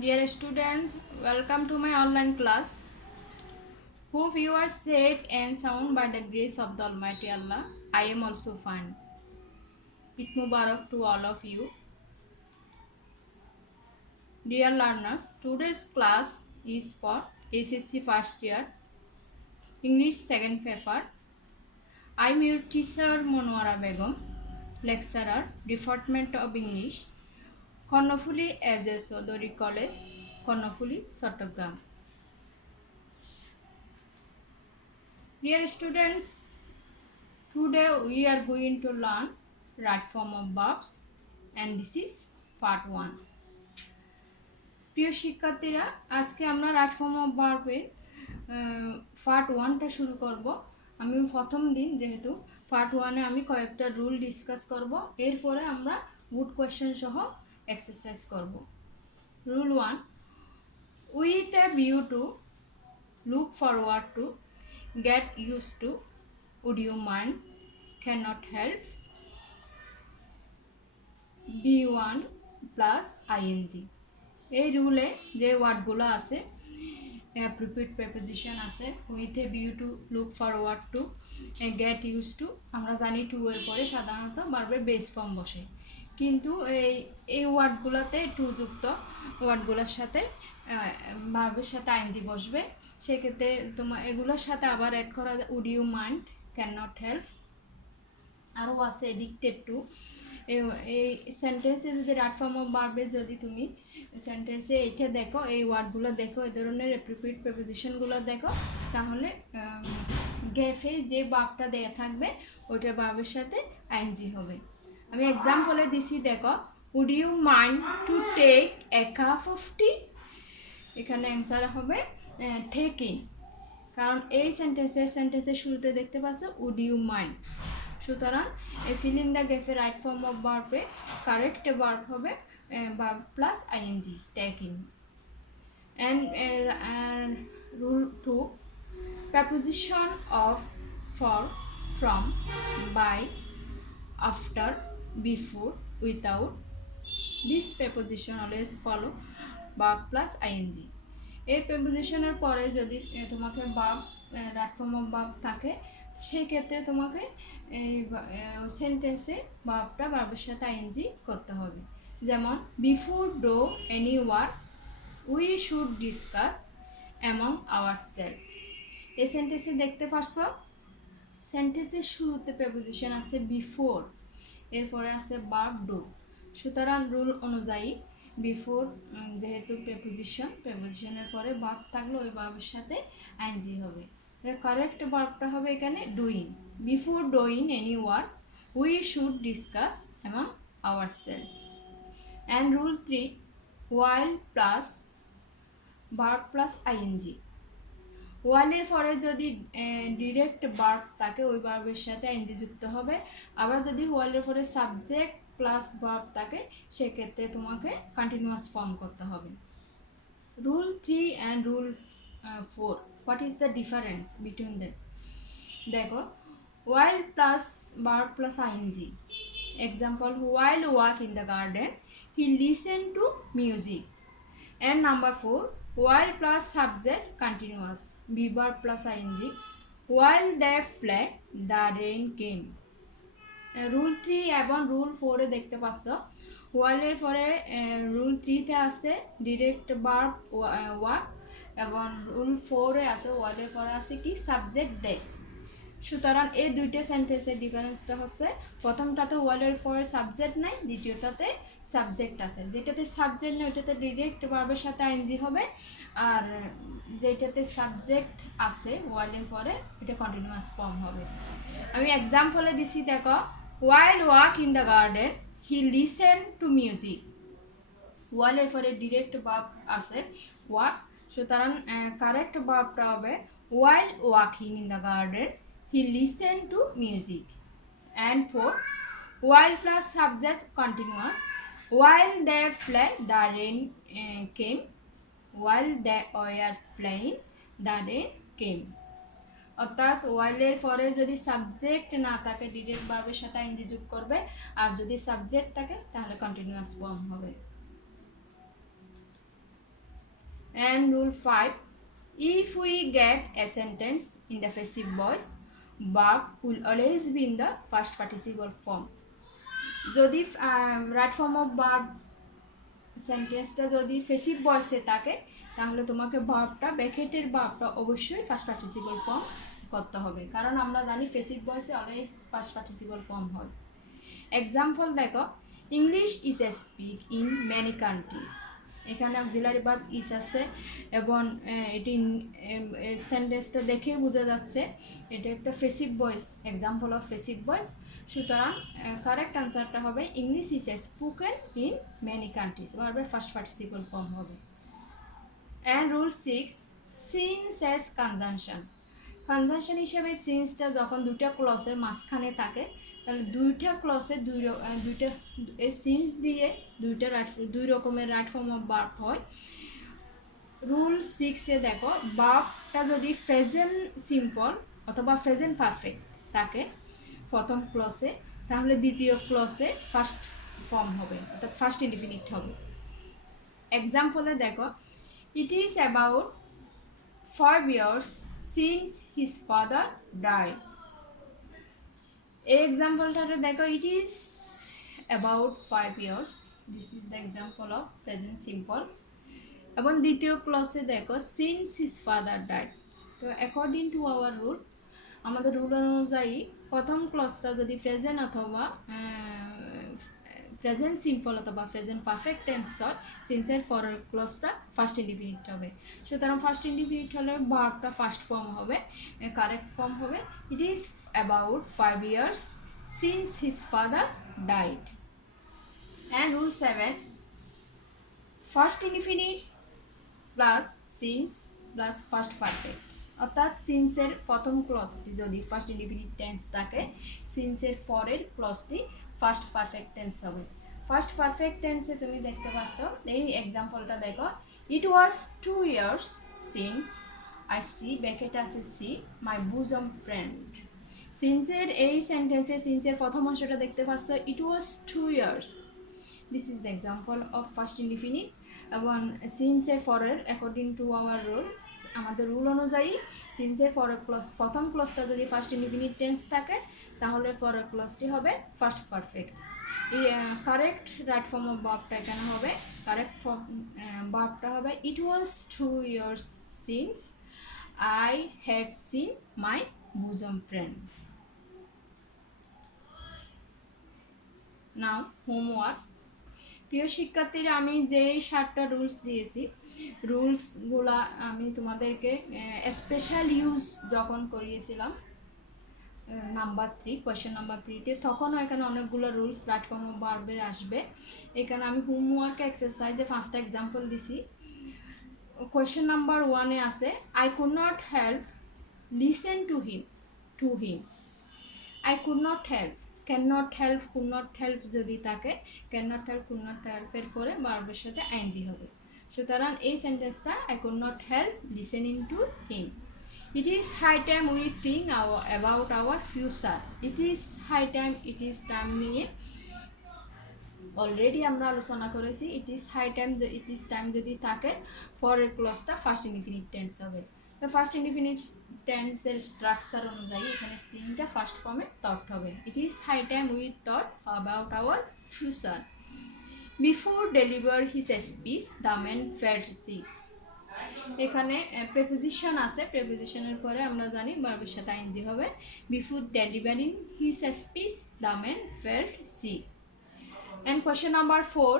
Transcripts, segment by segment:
Dear students, welcome to my online class. Hope you are safe and sound by the grace of the Almighty Allah. I am also fine. Eid Mubarak to all of you. Dear learners, today's class is for SSC first year, English second paper. I am your teacher Monwara Begum, lecturer, Department of English, Konnafuli A.J. Chaudhary College, Konnafuli, Chattogram. Dear students, today we are going to learn right form of verbs and this is part 1. প্রিয় শিক্ষার্থীরা, আজকে আমরা right form of ভার্বের part 1টা শুরু করব। আমি প্রথম দিন যেহেতু পার্ট 1-এ আমি কয়েকটা রুল ডিসকাস করব, এরপরে আমরা গুড কোয়েশ্চেন সহ এক্সারসাইজ করব। Rule 1, with a view to, look forward to, get use to, would you mind, cannot help, B1 plus ING. এই রুলে যে ওয়ার্ডগুলো আছে প্রিপিট প্রেপোজিশন আছে with a view to, look forward to, get use to. আমরা জানি টু এর পরে সাধারণত ভার্বের বেস ফর্ম বসে, কিন্তু এই ওয়ার্ডগুলোতে টু যুক্ত ওয়ার্ডগুলোর সাথে ভার্বের সাথে আইএনজি বসবে। সেক্ষেত্রে তোমার এগুলোর সাথে আবার অ্যাড করা যায় would you mind, can not help. আরও আছে এডিক্টেড টু। এই সেন্টেন্সে যদি রাইট ফর্ম অফ ভার্বে যদি তুমি সেন্টেন্সে এইটা দেখো, এই ওয়ার্ডগুলো দেখো, এই ধরনের প্রিপিট প্রেপোজিশনগুলো দেখো, তাহলে গেফে যে ভার্বটা দেয়া থাকবে ওইটা ভার্বের সাথে আইএনজি হবে। আমি এক্সাম্পলে দিছি, দেখো, would you mind to take a cup of tea. এখানে অ্যান্সার হবে টেকিং, কারণ এই সেন্টেন্সের শুরুতে দেখতে পাচ্ছ উড ইউ মাইন্ড। সুতরাং এই ফিল ইন দ্য গ্যাপে রাইট ফর্ম অফ ভার্বে কারেক্ট ভার্ব হবে verb plus ING, taking. and rule 2, preposition of, for, from, by, after, before, without, this preposition always follow verb plus ing। এই প্রেপোজিশনের পরে যদি তোমাকে verb right form of verb থাকে, সেই ক্ষেত্রে তোমাকে এই সেন্টেন্সে ভার্বটা ভার্বের সাথে আইএনজি করতে হবে। যেমন before do any work we should discuss among ourselves. এই সেন্টেন্সে দেখতে পারছো সেন্টেন্সের শুরুতে প্রেপোজিশন আছে বিফোর, এরপরে আছে ভার্ব ডু। সুতরাং রুল অনুযায়ী বিফোর যেহেতু প্রেপোজিশনের পরে ভার্ব থাকলে ওই ভার্বের সাথে আইএনজি হবে। কারেক্ট ভার্বটা হবে এখানে doing. Before doing any work we should discuss among ourselves. And rule 3, while plus verb plus ING. ওয়াইলের পরে যদি ডিরেক্ট ভার্ব থাকে ওই ভার্বের সাথে আইএনজি যুক্ত হবে। আবার যদি ওয়াইলের পরে সাবজেক্ট প্লাস ভার্ব থাকে, সেক্ষেত্রে তোমাকে কন্টিনিউয়াস ফর্ম করতে হবে। Rule 3 and rule 4, what is the difference between them? দেখো, while plus verb plus ING. Example, while walk in the garden he listen to music. And number 4, while plus subject continuous, be verb plus ing, while they play the rain came। Rule 3 এবং rule 4-এ দেখতে পাচ্ছ ওয়াইলের পরে rule 3-তে আছে direct verb walk, এবং rule 4-এ আছে ওয়াইলের পরে আছে কি সাবজেক্ট দে। সুতরাং এই দুইটা সেন্টেন্সের ডিফারেন্সটা হচ্ছে, প্রথমটাতে ওয়াইলের পরে সাবজেক্ট নাই, দ্বিতীয়টাতে সাবজেক্ট আছে। যেটাতে সাবজেক্ট নেই ওইটাতে ডিরেক্ট ভার্বের সাথে আইএনজি হবে, আর যেটাতে সাবজেক্ট আছে ওয়াইলের পরে এটা কন্টিনিউয়াস ফর্ম হবে। আমি এক্সাম্পলে দিছি, দেখো, while walk in the garden he listen to music. ওয়াইলের পরে ডিরেক্ট ভার্ব আছে ওয়াক, সুতরাং কারেক্ট ভার্বটা হবে while walking in the garden he listen to music. And 4, while plus subject continuous, while they play the rain came, while they were playing the rain came। অর্থাৎ ওয়াইলের পরে যদি subject না থাকে direct ভার্বের সাথে আইএনজি যোগ করবে, আর যদি সাবজেক্ট থাকে তাহলে কন্টিনিউয়াস ফর্ম হবে। And rule 5, if we get a sentence in the passive voice, verb will always be in the past participle form. যদি রাইট ফর্ম অফ ভার্ব সেন্টেন্সটা যদি ফেসিভ ভয়েসে থাকে তাহলে তোমাকে ভার্বটা ব্র্যাকেটের ভার্বটা অবশ্যই ফার্স্ট পার্টিসিপল ফর্ম করতে হবে, কারণ আমরা জানি ফেসিভ ভয়েসে অলওয়েজ ফার্স্ট পার্টিসিপল ফর্ম হয়। এক্সাম্পল দেখো, English is a speak in many countries. এখানে অক্সিলারি ভার্ব ইজ আছে এবং এটি সেন্টেন্সটা দেখে বোঝা যাচ্ছে এটা একটা passive voice, example of passive voice. সুতরাং কারেক্ট আনসারটা হবে English is a spoken in many countries, ভার্বের ফার্স্ট পার্টিসিপল ফর্ম হবে। And rule 6, since as conjunction. Conjunction হিসেবে সিন্সটা যখন দুইটা ক্লসের মাঝখানে থাকে তাহলে দুইটা ক্লসে দুইটা সিন্স দিয়ে দুই রকমের রাইট ফর্ম অফ ভার্ব হয়। রুল 6-এ দেখো, ভার্বটা যদি প্রেজেন্ট সিম্পল অথবা প্রেজেন্ট পারফেক্ট থাকে প্রথম ক্লসে, তাহলে দ্বিতীয় ক্লসে ফার্স্ট ফর্ম হবে, অর্থাৎ ফার্স্ট ইনডিফিনিট হবে। এক্সাম্পলে দেখো, it is about 5 years since his father died. এই এক্সাম্পলটাতে দেখো, it is about 5 years, this is the example of present simple. এবং দ্বিতীয় ক্লসে দেখো, সিন্স হিজ ফাদার ডাইড। তো অ্যাকর্ডিং টু আওয়ার রুল, আমাদের রুল অনুযায়ী প্রথম ক্লসটা যদি প্রেজেন্ট অথবা প্রেজেন্ট সিম্পল অথবা প্রেজেন্ট পারফেক্ট টেন্স হয়, সিন্সের পরের ক্লসটা ফার্স্ট ইনডিফিনিট হবে। সুতরাং ফার্স্ট ইনডিফিনিট হলে ভার্বটা ফার্স্ট ফর্ম হবে, কারেক্ট ফর্ম হবে it is about 5 years since his father died. And rule 7, first indefinite plus since plus first perfect, অর্থাৎ সিন্সের প্রথম ক্লসটি যদি ফার্স্ট ইনডিফিনিট টেন্স থাকে, সিন্সের পরের ক্লসটি ফার্স্ট পারফেক্ট টেন্স হবে। ফার্স্ট পারফেক্ট টেন্সে তুমি দেখতে পাচ্ছ, এই এক্সাম্পলটা দেখো, it was 2 years since I see bracket আছে সি মাই বুজম ফ্রেন্ড। সিন্সের এই সেন্টেন্সে সিন্সের প্রথম অংশটা দেখতে পাচ্ছ, it was 2 years, this is the example of first indefinite. এবং সিন্সের পরের অ্যাকর্ডিং টু আওয়ার রুল, আমাদের রুল অনুযায়ী সিন্সের পরের প্রথম ক্লসটা যদি ফার্স্ট ইনডিফিনিট টেন্স থাকে তাহলে পরের ক্লসটি হবে first perfect. Correct right form of ভার্বটা এখানে হবে, কারেক্ট ফর্ম ভার্বটা হবে it was 2 years since I had seen my bosom friend. Now homework. প্রিয় শিক্ষার্থীরা, আমি যেই 7টা রুলস দিয়েছি, রুলসগুলা আমি তোমাদেরকে স্পেশাল ইউজ যখন করিয়েছিলাম নাম্বার 3, কোয়েশ্চেন নাম্বার 3-তে, তখনও এখানে অনেকগুলো রুলস রাইট ফর্ম অফ ভার্বের আসবে। এখানে আমি হোমওয়ার্ক এক্সারসাইজে 5টা এক্সাম্পল দিছি। কোয়েশ্চেন নাম্বার 1-এ আছে, I could not help listen to him. I could not help, can not help, could not help যদি থাকে, can not help, could not হেল্পের পরে ভার্বের সাথে আইএনজি হবে। সুতরাং এই সেন্টেন্সটা, I could not help listening to him. It is high time we think about our future. It is high time, it is time নিয়ে অলরেডি আমরা আলোচনা করেছি। It is high time, it is time যদি থাকে পরের ক্লসটা first indefinite tense হবে। First indefinite টেন্সের স্ট্রাকচার অনুযায়ী এখানে 3টা ফার্স্ট ফর্মে থট হবে। It is high time we thought about our future. Before deliver his speech the man felt sick. এখানে প্রেপোজিশন আছে, প্রেপোজিশনের পরে আমরা জানি ভার্বের সাথে আইএনজি হবে। Before delivering his speech the man felt sick. And question number 4,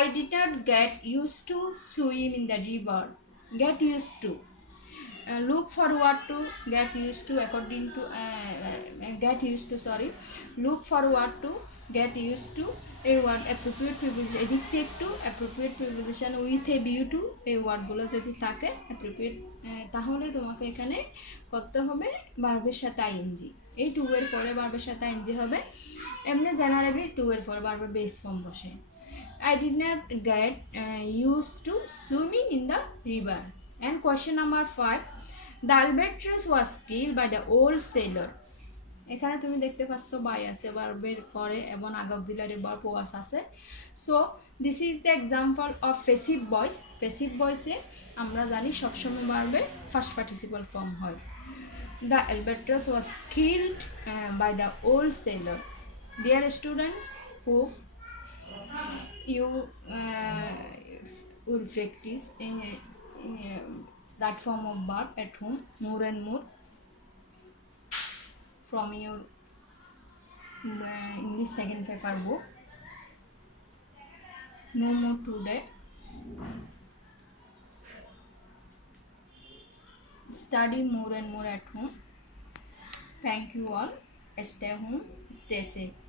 I did not get used to swim in the river. Get used to, look forward to, get used to, according to get used to, sorry, look forward to, get used to, এই word appropriate preposition, addicted to, appropriate preposition with a view to, এই ওয়ার্ডগুলো যদি থাকে appropriate, তাহলে তোমাকে এখানে করতে হবে ভার্বের সাথে আইএনজি। এই 2 এর পরে ভার্বের সাথে আইএনজি হবে। এমনি জেনারেলি 2 এর পরে ভার্বের বেস ফর্ম বসে। I did not get use to swimming in the river. And question number 5, the albatross was killed by the old sailor. এখানে তুমি দেখতে পাচ্ছ বাই আছে, ভার্বের পরে এবং আগ অক্সিলারি ভার্ব ওয়াজ আছে। So this is the example of passive voice. Passive ভয়েসে আমরা জানি সবসময় ভার্বের ফার্স্ট পার্টিসিপাল ফর্ম হয়। The albatross was killed by the old sailor. Dear students, hope you will practice in that form of verb at home more and more from your English second paper book. No more today. Study more and more at home. Thank you all. Stay home, stay safe.